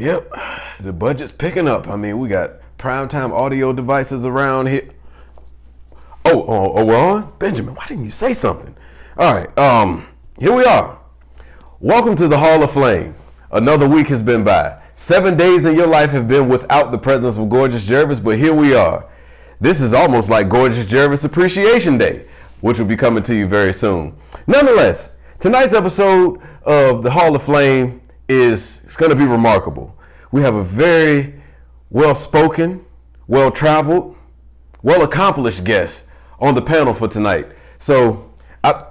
Yep, the budget's picking up. I mean, we got primetime audio devices around here. Oh, we're on? Benjamin, why didn't you say something? All right, here we are. Welcome to the Hall of Flame. Another week has been by. 7 days in your life have been without the presence of Gorgeous Geravis, but here we are. This is almost like Gorgeous Geravis Appreciation Day, which will be coming to you very soon. Nonetheless, tonight's episode of the Hall of Flame is going to be remarkable. We have a very well-spoken, well-traveled, well-accomplished guest on the panel for tonight. So, I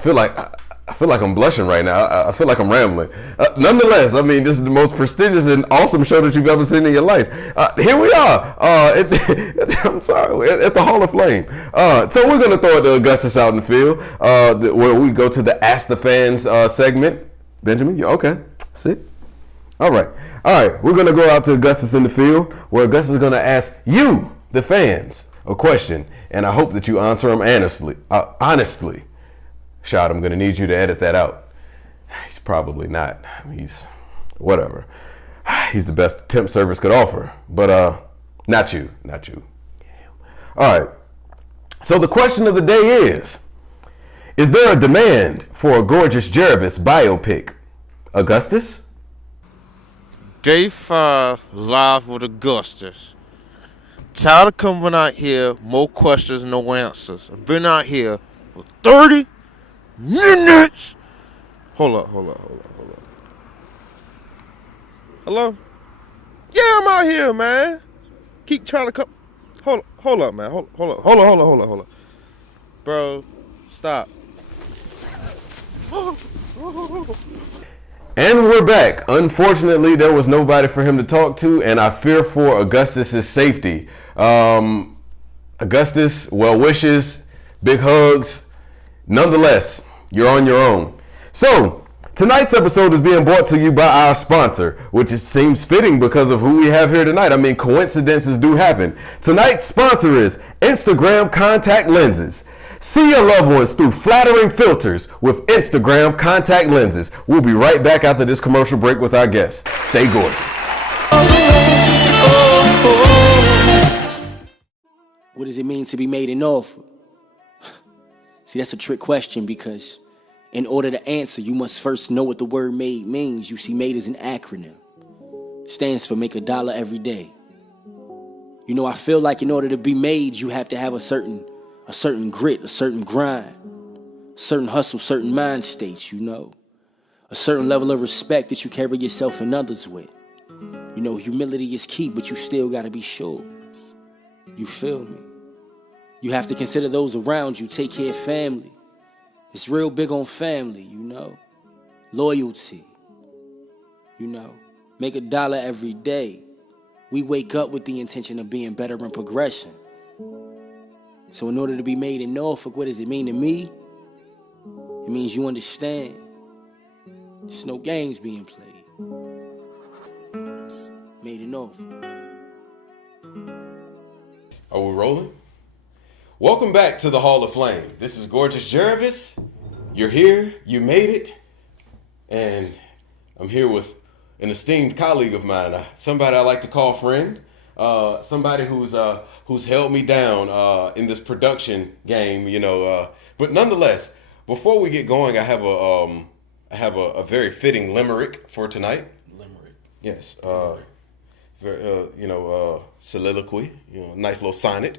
feel like I'm blushing right now. I feel like I'm rambling. Nonetheless, I mean, this is the most prestigious and awesome show that you've ever seen in your life. Here we are. I'm sorry, at the Hall of Flame. So we're going to throw it to Augustus out in the field, where we go to the Ask the Fans segment. Benjamin, you okay? Sit. All right. We're going to go out to Augustus in the field, where Augustus is going to ask you, the fans, a question, and I hope that you answer them honestly. Shot, I'm going to need you to edit that out. He's probably not. He's whatever. He's the best temp service could offer, but not you. All right. So the question of the day is there a demand for a Gorgeous Geravis biopic? Augustus? Day 5, live with Augustus. Tired of coming out here, more questions, no answers. I've been out here for 30 minutes. Hold up. Hello? Yeah, I'm out here, man. Keep trying to come. Hold up, man. Hold up. Bro, stop. And we're back. Unfortunately, there was nobody for him to talk to, and I fear for Augustus's safety. Augustus, well wishes, big hugs. Nonetheless, you're on your own. So, tonight's episode is being brought to you by our sponsor, which seems fitting because of who we have here tonight. I mean, coincidences do happen. Tonight's sponsor is Instagram Contact Lenses. See your loved ones through flattering filters with Instagram Contact Lenses. We'll be right back after this commercial break with our guests. Stay gorgeous. What does it mean to be made in Norfolk? See, that's a trick question because in order to answer, you must first know what the word made means. You see, made is an acronym. It stands for make $1 every day. You know, I feel like in order to be made, you have to have a certain grit, a certain grind, certain hustle, certain mind states, you know. A certain level of respect that you carry yourself and others with. You know, humility is key, but you still gotta be sure. You feel me? You have to consider those around you, take care of family. It's real big on family, you know. Loyalty, you know. Make $1 every day. We wake up with the intention of being better in progression. So in order to be made in Norfolk, what does it mean to me? It means you understand. There's no games being played. Made in Norfolk. Are we rolling? Welcome back to the Hall of Flame. This is Gorgeous Geravis. You're here. You made it. And I'm here with an esteemed colleague of mine, somebody I like to call friend. Somebody who's held me down in this production game, you know. But nonetheless, before we get going, I have a very fitting limerick for tonight. Limerick. Yes. Soliloquy. You know, nice little sonnet.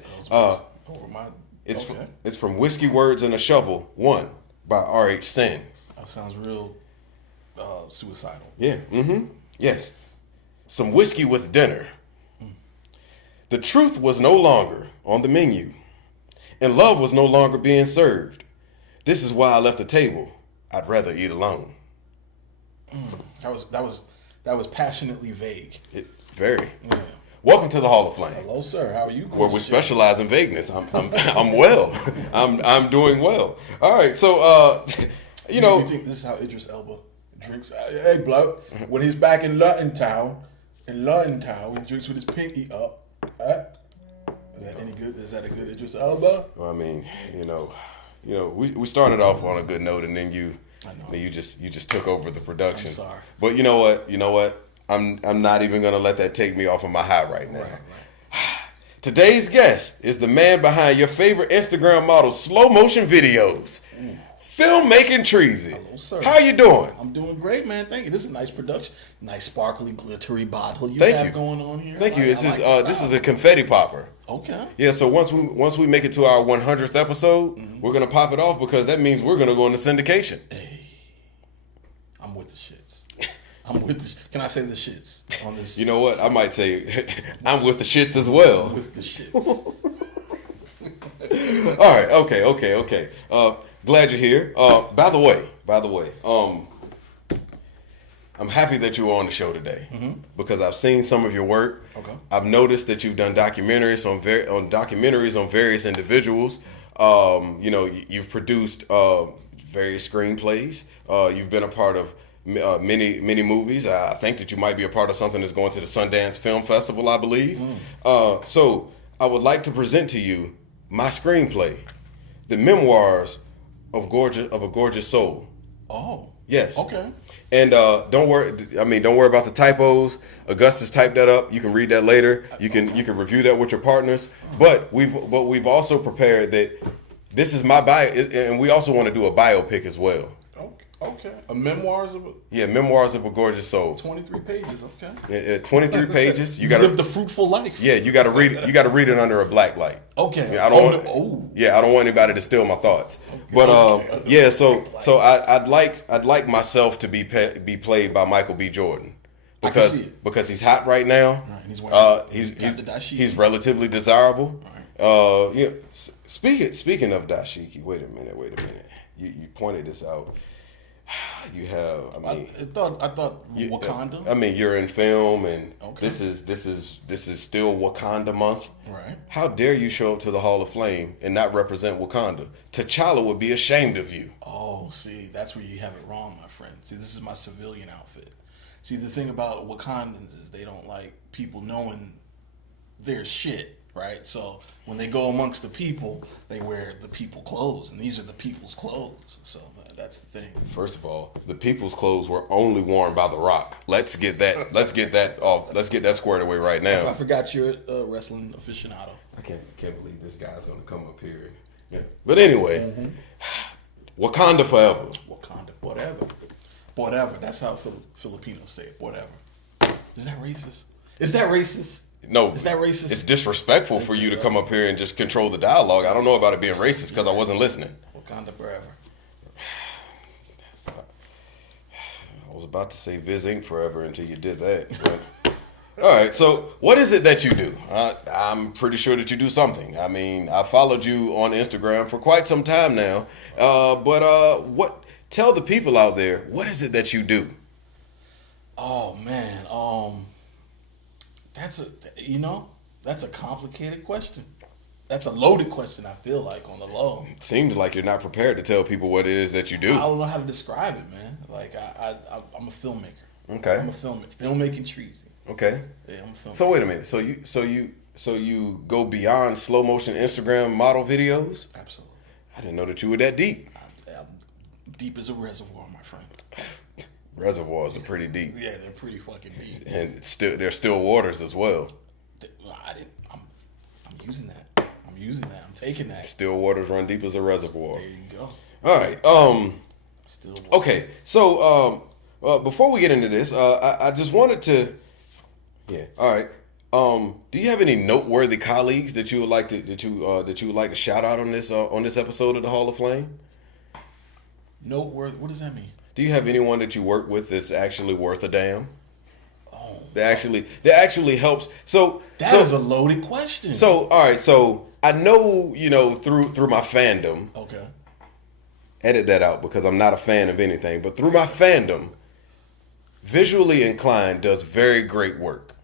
It's from Whiskey Words and a Shovel 1 by R.H. Sen. That sounds real suicidal. Yeah. Mm-hmm. Yes. Some whiskey with dinner. The truth was no longer on the menu, and love was no longer being served. This is why I left the table. I'd rather eat alone. That was passionately vague. Very. Yeah. Welcome to the Hall of Flame. Hello, sir. How are you? Where we specialize in vagueness. I'm well. I'm doing well. All right. So you know, you think this is how Idris Elba drinks? Hey, bloke. When he's back in London town, he drinks with his pinky up. Is that any good? Is that a good Idris Elba? Well, I mean, you know, we started off on a good note, and then you I know. You just took over the production. I'm sorry. But you know what? I'm not even gonna let that take me off of my high right now. Right. Today's guest is the man behind your favorite Instagram model slow motion videos. FilmMaking Treezy. Hello, sir. How you doing? I'm doing great, man. Thank you. This is a nice production. Nice sparkly, glittery bottle Thank have you. going on here. Thank you. This This is a confetti popper. Okay. Yeah, so once we make it to our 100th episode, we're gonna pop it off because that means we're gonna go into syndication. Hey, I'm with the shits. I'm with the. Can I say the shits on this? You know what? I might say I'm with the shits as well. I'm with the shits. All right. Okay. Glad you're here. By the way, I'm happy that you were on the show today because I've seen some of your work. Okay. I've noticed that you've done documentaries on various individuals. You've produced various screenplays. You've been a part of many movies. I think that you might be a part of something that's going to the Sundance Film Festival, I believe. So I would like to present to you my screenplay, The Memoirs of a Gorgeous Soul. Oh. Yes. Okay. And don't worry about the typos. Augustus typed that up. You can read that later. You can review that with your partners. But we've also prepared that this is my bio, and we also want to do a biopic as well. Okay. A memoirs of Memoirs of a Gorgeous Soul. 23 pages. Okay. 23 pages. You live got the fruitful life. Yeah, you got to read it. You got to read it under a black light. Okay. I don't want anybody to steal my thoughts. But yeah, so I'd like myself to be played by Michael B. Jordan because he's hot right now. Right, and he's relatively desirable. Right. Speaking of dashiki, wait a minute. You pointed this out. You have. I thought Wakanda. I mean, you're in film, and this is still Wakanda month. Right. How dare you show up to the Hall of Fame and not represent Wakanda? T'Challa would be ashamed of you. Oh, see, that's where you have it wrong, my friend. See, this is my civilian outfit. See, the thing about Wakandans is they don't like people knowing their shit. Right, so when they go amongst the people, they wear the people clothes, and these are the people's clothes. So that's the thing. First of all, the people's clothes were only worn by The Rock. Let's get that off. Let's get that squared away right now. I forgot you're a wrestling aficionado. I can't believe this guy's gonna come up here. Yeah, but anyway, Wakanda forever. Wakanda, whatever. That's how Filipinos say it. Whatever. Is that racist? No. Is that racist? It's disrespectful for you to come up here and just control the dialogue. I don't know about it being racist because I wasn't listening. Wakanda forever. I was about to say Viz Inc. forever until you did that. But, all right, so what is it that you do? I'm pretty sure that you do something. I mean, I followed you on Instagram for quite some time now. But tell the people out there, what is it that you do? Oh, man. That's a complicated question. That's a loaded question, I feel like, on the low. It seems like you're not prepared to tell people what it is that you do. I don't know how to describe it, man. Like, I'm a filmmaker. Okay. I'm a FilmMaking Treezy. Okay. Yeah, I'm a filmmaker. So wait a minute. So you go beyond slow motion Instagram model videos? Absolutely. I didn't know that you were that deep. I'm deep as a reservoir, my friend. Reservoirs are pretty deep. Yeah, they're pretty fucking deep. And they're still waters as well. I'm using that. I'm taking that. Still waters run deep as a reservoir. There you go. All right. Still waters. Okay. So before we get into this, I just wanted to. Yeah. All right. Do you have any noteworthy colleagues that you would like to shout out on this episode of the Hall of Flame? Noteworthy. What does that mean? Do you have anyone that you work with that's actually worth a damn? That actually helps. So that is a loaded question. So all right. So I know through my fandom. Okay. Edit that out because I'm not a fan of anything. But through my fandom, Visually Inclined does very great work.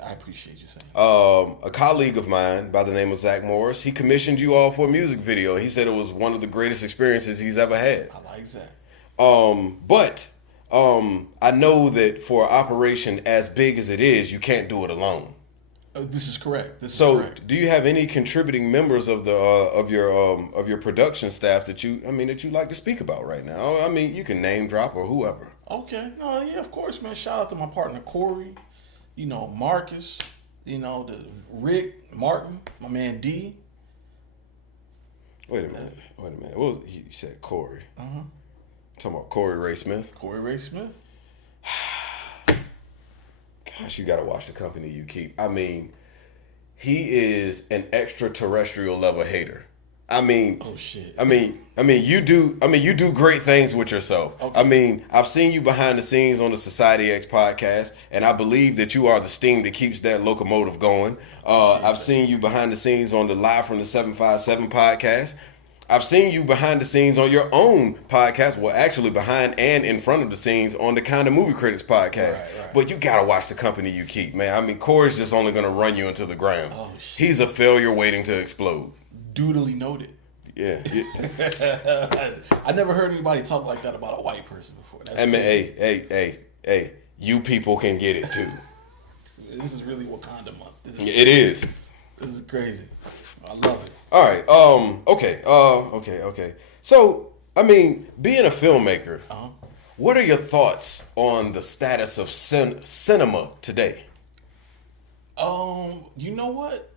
I appreciate you saying. A colleague of mine by the name of Zach Morris, he commissioned you all for a music video. He said it was one of the greatest experiences he's ever had. I like Zach. But I know that for an operation as big as it is, you can't do it alone. This is correct. This is So, correct. do you have any contributing members of the of your production staff that you like to speak about right now? I mean, you can name drop or whoever. Okay. No, yeah, of course, man. Shout out to my partner Corey. Marcus. The Rick Martin, my man D. Wait a minute. What was, you said Corey? Talking about Corey Ray Smith. Corey Ray Smith. Gosh, you gotta watch the company you keep. I mean, he is an extraterrestrial level hater. I mean, oh shit. You do great things with yourself. Okay. I mean, I've seen you behind the scenes on the Society X podcast, and I believe that you are the steam that keeps that locomotive going. I've seen you behind the scenes on the Live from the 757 podcast. I've seen you behind the scenes on your own podcast. Well, actually behind and in front of the scenes on the Kind of Movie Critics podcast. Right. But you gotta watch the company you keep, man. I mean, Corey's just only gonna run you into the ground. Oh, shit. He's a failure waiting to explode. Doodly noted. Yeah. I never heard anybody talk like that about a white person before. I mean, hey, you people can get it too. This is really Wakanda month. It is. This is crazy. I love it. All right. Okay. So, I mean, being a filmmaker, what are your thoughts on the status of cinema today? You know what?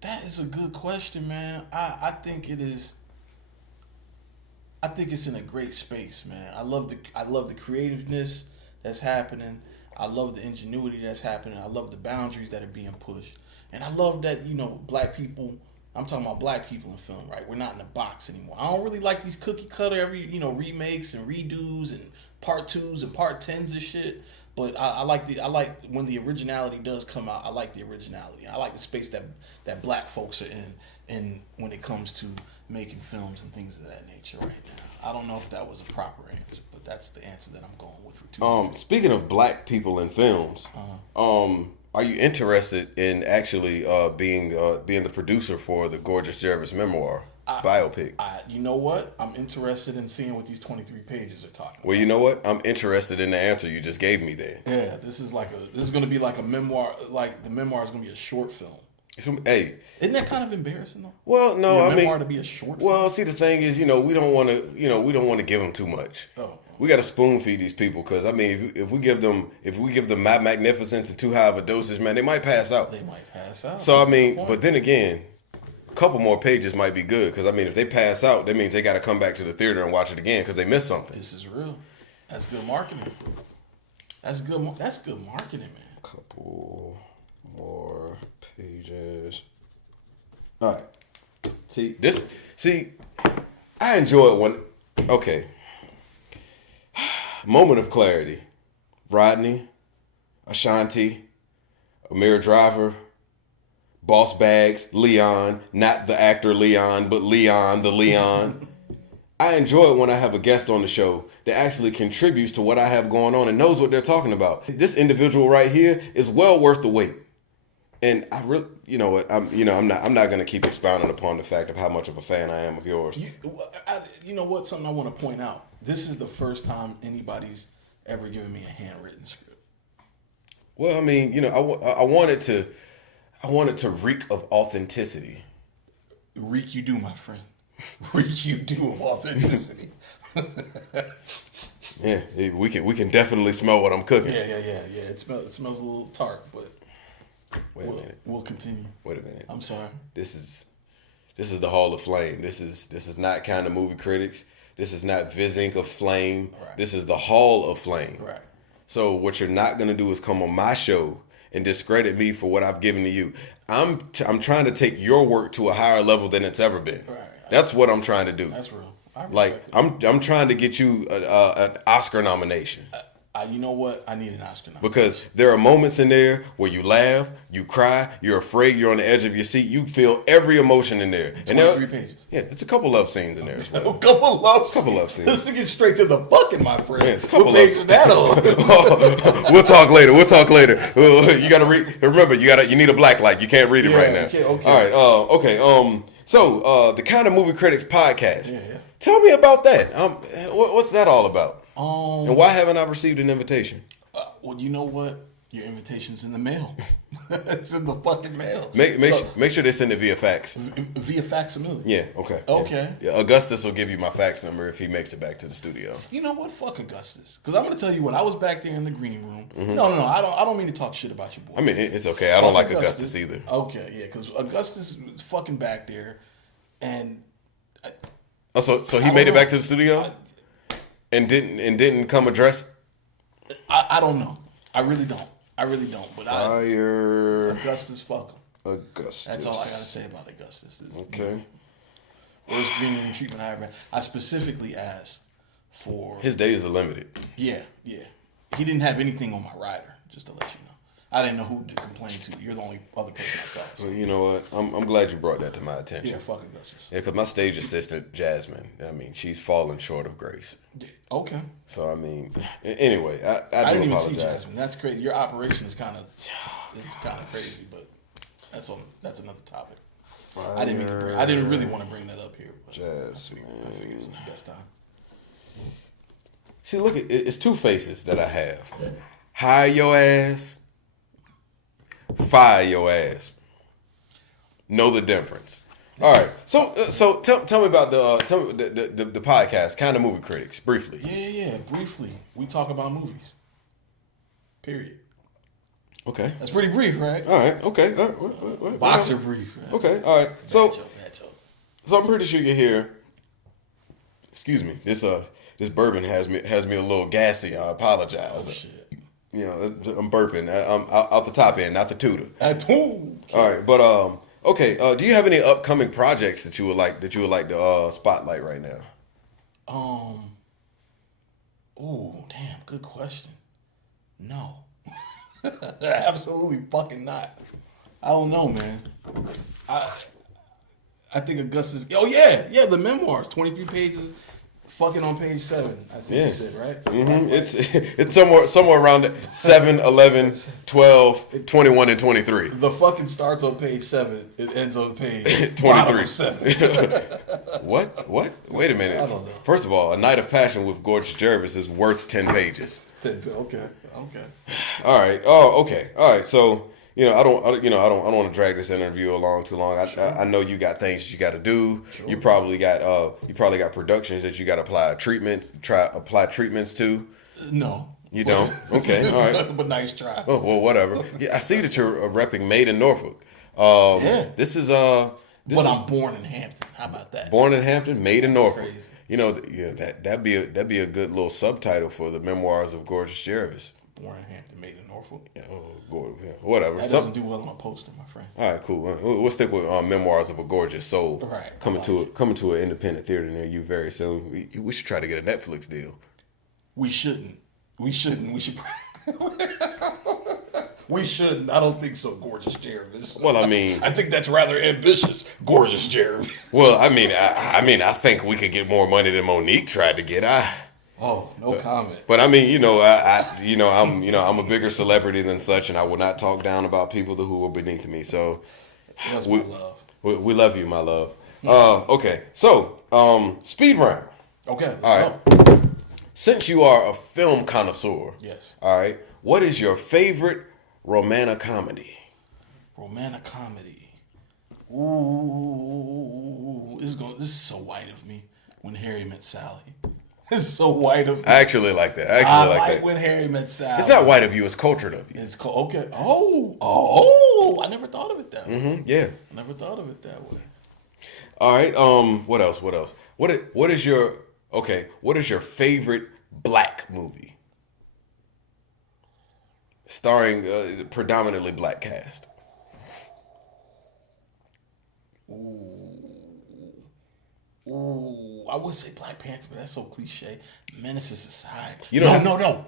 That is a good question, man. I think it is. I think it's in a great space, man. I love the creativeness that's happening. I love the ingenuity that's happening. I love the boundaries that are being pushed, and I love that black people. I'm talking about black people in film, right? We're not in a box anymore. I don't really like these cookie cutter remakes and redos and part 2s and part 10s and shit. But I like when the originality does come out. I like the originality. I like the space that black folks are in, and when it comes to making films and things of that nature right now. I don't know if that was a proper answer, but that's the answer that I'm going with. Speaking of black people in films, are you interested in actually being the producer for the Gorgeous Geravis memoir biopic? You know what? I'm interested in seeing what these 23 pages are talking about. Well, you know what? I'm interested in the answer you just gave me there. Yeah, this is going to be like a memoir. Like the memoir is going to be a short film. Hey, isn't that kind of embarrassing though? Well, no, memoir to be a short film? Well, see, the thing is, we don't want to give them too much. Oh. We got to spoon feed these people because I mean, if we give them my magnificence and too high of a dosage, man, they might pass out. So I mean, but then again, a couple more pages might be good because I mean, if they pass out, that means they got to come back to the theater and watch it again because they missed something. This is real. That's good marketing. That's good marketing, man. Couple more pages. All right. See, I enjoy it when. Okay. Moment of clarity. Rodney, Ashanti, Amir Driver, Boss Bags, Leon, not the actor Leon, but Leon, the Leon. I enjoy it when I have a guest on the show that actually contributes to what I have going on and knows what they're talking about. This individual right here is well worth the wait. And I really, you know what, I'm not going to keep expounding upon the fact of how much of a fan I am of yours. You know what? Something I want to point out. This is the first time anybody's ever given me a handwritten script. Well, I mean, I wanted to reek of authenticity. Reek you do, my friend. Reek you do of authenticity. Yeah, we can definitely smell what I'm cooking. Yeah. It smells a little tart, but Wait a minute. We'll continue. Wait a minute. I'm sorry. This is the Hall of Flame. This is not Kind of Movie Critics. This is not Vizinc of Flame. Right. This is the Hall of Flame. Right. So what you're not gonna do is come on my show and discredit me for what I've given to you. I'm trying to take your work to a higher level than it's ever been. Right. That's what I'm trying to do. That's real. I'm trying to get you an Oscar nomination. You know what? I need an Oscar nomination. Because there are moments in there where you laugh, you cry, you're afraid, you're on the edge of your seat. You feel every emotion in there. 23 pages. Yeah, it's a couple love scenes in there as well. A couple love scenes. Let's get straight to the fucking, my friend. Yeah, it's a couple what page is that on? We'll talk later. You gotta read. Remember, you need a black light. You can't read it right now. Okay. All right. Okay. So the Kind of Movie Critics podcast. Yeah. Tell me about that. What's that all about? And why haven't I received an invitation? Well, you know what? Your invitation's in the mail. It's in the fucking mail. Make sure they send it via fax. Via facsimile. Yeah, okay. Okay. Yeah, Augustus will give you my fax number if he makes it back to the studio. You know what? Fuck Augustus. Because I'm gonna tell you what. I was back there in the green room. No. I don't mean to talk shit about you, boy. I mean, it's okay. I don't like Augustus either. Okay, yeah, because Augustus was fucking back there, and So he made it back to the studio, and didn't come address. I don't know. I really don't. But Fire Augustus, fuck him. Augustus. That's all I gotta say about Augustus. Okay. Worst green room treatment I ever had. I specifically asked for His days are limited. Yeah. He didn't have anything on my rider, just to let you know. I didn't know who to complain to. You're the only other person I saw. So. Well, you know what? I'm glad you brought that to my attention. Yeah, fuck Augustus. Yeah, because my stage assistant, Jasmine, I mean, she's fallen short of grace. Yeah, okay. So, I mean, anyway, I didn't even apologize. see Jasmine. That's crazy. Your operation is kind of crazy, but that's another topic. I didn't really want to bring that up here. But Jasmine. I figured it was the best time. See, look, it's two faces that I have. Hire your ass. Fire your ass. Know the difference. All right. So tell me about the podcast, Kind of Movie Critics, briefly. Yeah. Briefly, we talk about movies. Period. Okay. That's pretty brief, right? All right. Okay. All right. Boxer brief. Right? Okay. All right. So Bad joke. I'm pretty sure you're here. Excuse me. This bourbon has me a little gassy. I apologize. Oh shit. You know, I'm burping. I'm out the top end, not the tutor. Okay. All right, but okay. Do you have any upcoming projects that you would like to spotlight right now? Oh, damn. Good question. No. Absolutely fucking not. I don't know, man. I think Augustus. Oh yeah, the memoirs, 23 pages. Fucking on page 7, I think you said, right? Mm-hmm. It's somewhere around 7, 11, 12, 21, and 23. The fucking starts on page 7. It ends on page 23. 7. What? Wait a minute. I don't know. First of all, A Night of Passion with Gorgeous Geravis is worth 10 pages. Okay. All right. Oh, okay. All right. So, I don't want to drag this interview along too long. I know you got things that you got to do. Sure. You probably got productions that you got to apply treatments to. No. You don't? Okay. All right. But nice try. Oh, well, whatever. Yeah, I see that you're repping Made in Norfolk. Yeah. This is But I'm born in Hampton. How about that? Born in Hampton, Made in Norfolk. Crazy. That'd be a good little subtitle for the memoirs of Gorgeous Geravis. Born in Hampton, Made in Norfolk. Yeah, whatever. That doesn't do well on a poster, my friend. All right, cool. We'll stick with Memoirs of a Gorgeous Soul. Right. Coming to an independent theater near you very soon. We should try to get a Netflix deal. We shouldn't. We should. We shouldn't. I don't think so, Gorgeous Geravis. Well, I mean, I think that's rather ambitious, Gorgeous Geravis. Well, I mean, I think we could get more money than Monique tried to get. Oh, no comment. But I mean, I'm a bigger celebrity than such, and I will not talk down about people who are beneath me. So, that's my love. We love you, my love. Okay, so speed round. Okay, all right. Since you are a film connoisseur, yes. All right. What is your favorite romantic comedy? Romantic comedy. Ooh, this is so white of me. When Harry Met Sally. It's so white of me. I actually like that. I like When Harry Met Sally. It's not white of you. It's cultured of you. It's okay. Oh! I never thought of it that way. Mm-hmm, yeah. I never thought of it that way. All right. What else? What is your favorite black movie? Starring predominantly black cast. Ooh, I would say Black Panther, but that's so cliche. Menaces aside. No.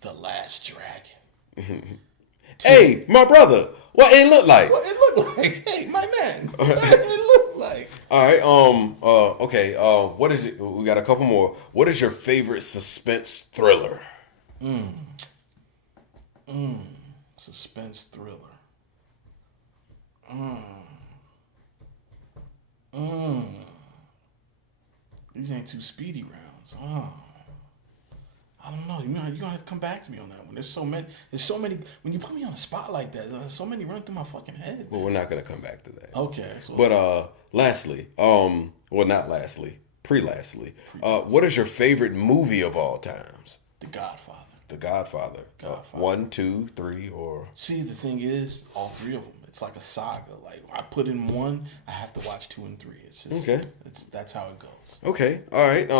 The Last Dragon. Hey, my brother. What it look like? What it look like? Hey, my man. What it look like? All right. Okay. What is it? We got a couple more. What is your favorite suspense thriller? Suspense thriller. These ain't too speedy rounds. I don't know. You're gonna have to come back to me on that one. There's so many. When you put me on a spot like that, there's so many run through my fucking head. Well, we're not gonna come back to that. Okay. So But lastly, well, not lastly, pre-lastly, what is your favorite movie of all times? The Godfather. The Godfather. Godfather. 1, 2, 3, or See, the thing is, all three of them. It's like a saga. Like I put in 1, I have to watch 2 and 3. It's just Okay. That's how it goes. okay, all right.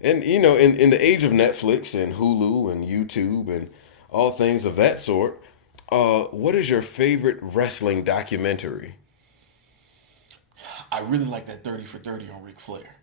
In the age of Netflix and Hulu and YouTube and all things of that sort, what is your favorite wrestling documentary? I really like that 30 for 30 on Ric Flair.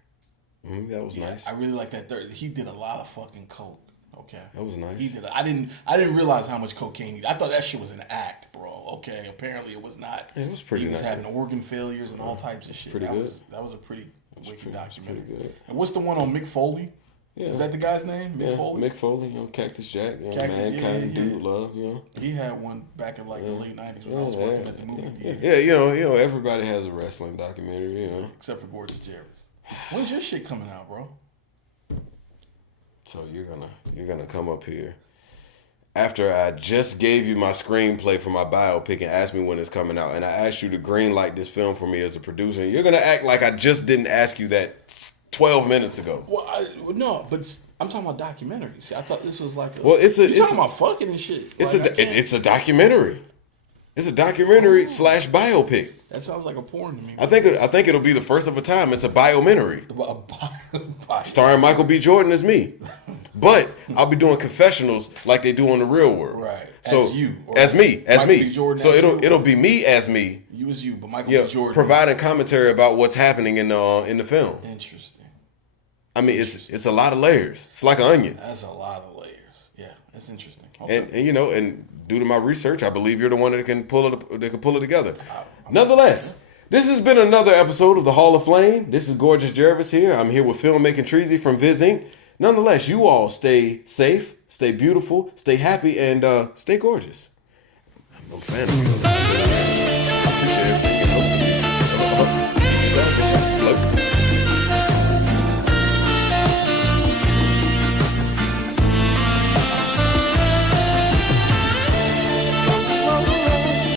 That was nice. I really like that 30. He did a lot of fucking coke. Okay. That was nice. He did. I didn't realize how much cocaine he did. I thought that shit was an act, bro. Okay. Apparently it was not. Yeah, it was pretty He was nice. having organ failures and all types of shit. Pretty that good. That was a pretty wicked documentary. pretty good. And what's the one on Mick Foley? Yeah. Is that the guy's name? Mick Yeah, Foley? Mick Foley, Cactus Jack, Cactus, Mankind, yeah. Dude Love, He had one back in like the late 90s when I was working at the movie theater. Yeah, everybody has a wrestling documentary, Except for Gorgeous Geravis. When's your shit coming out, bro? So you're gonna come up here after I just gave you my screenplay for my biopic and asked me when it's coming out, and I asked you to green light this film for me as a producer, and you're gonna act like I just didn't ask you that 12 minutes ago. Well, no, but I'm talking about documentary. See, I thought this was like a... Well, you're talking about fucking and shit. It's Like, it's a documentary. It's a documentary / biopic. That sounds like a porn to me. I think it'll be the first of a time. It's a biomentary. A Starring Michael B. Jordan as me. But I'll be doing confessionals like they do on the real world. Right. So As you. Or as me. Michael B. Jordan So as you. it'll be me as me. You as you, but Michael B. Jordan. Providing commentary about what's happening in the film. Interesting. I mean, it's a lot of layers. It's like an onion. That's a lot of layers. Yeah, that's interesting. Okay. And due to my research, I believe you're the one that can pull it together. Nonetheless, this has been another episode of the Hall of Flame. This is Gorgeous Geravis here. I'm here with FilmMaking Treezy from Viz Inc. Nonetheless, you all stay safe, stay beautiful, stay happy, and stay gorgeous. I'm a fan of you.